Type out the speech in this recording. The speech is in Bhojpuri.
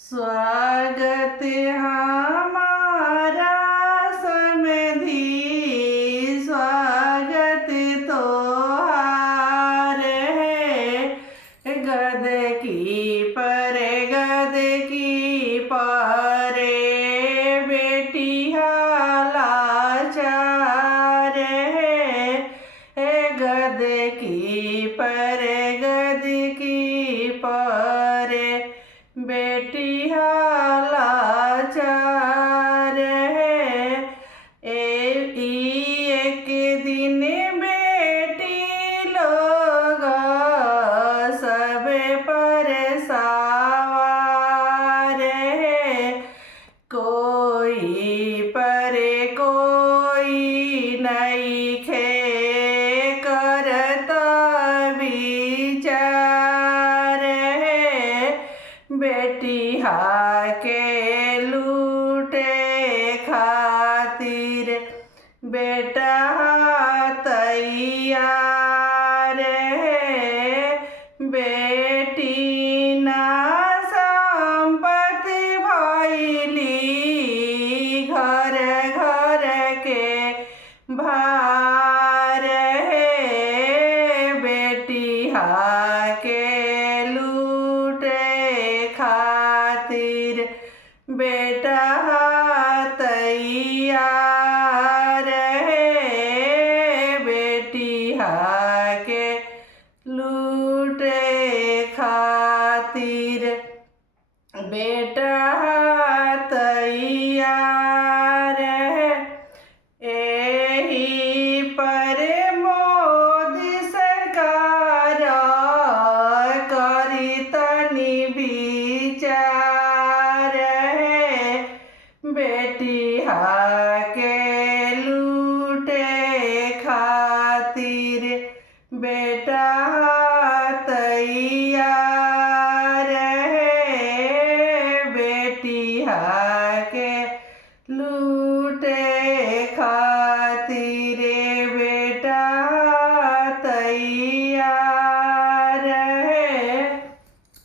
स्वागत हमारा समधी, स्वागत तोहार है। गद की परे बेटी लाचार है। गद की परे बेटी लाचार है। एक दिन बेटी लोग सब पर सवार है। कोई नहीं खे करता विचार है। बेटी के लूटे खातिर बेटा तैयार है। बेटी ना संपत्ति भइली घर घर के भार है। बेटी के लूटे खातिर बेटा तैयार है। बेटी के लूटे खातिर बेटा तैयार।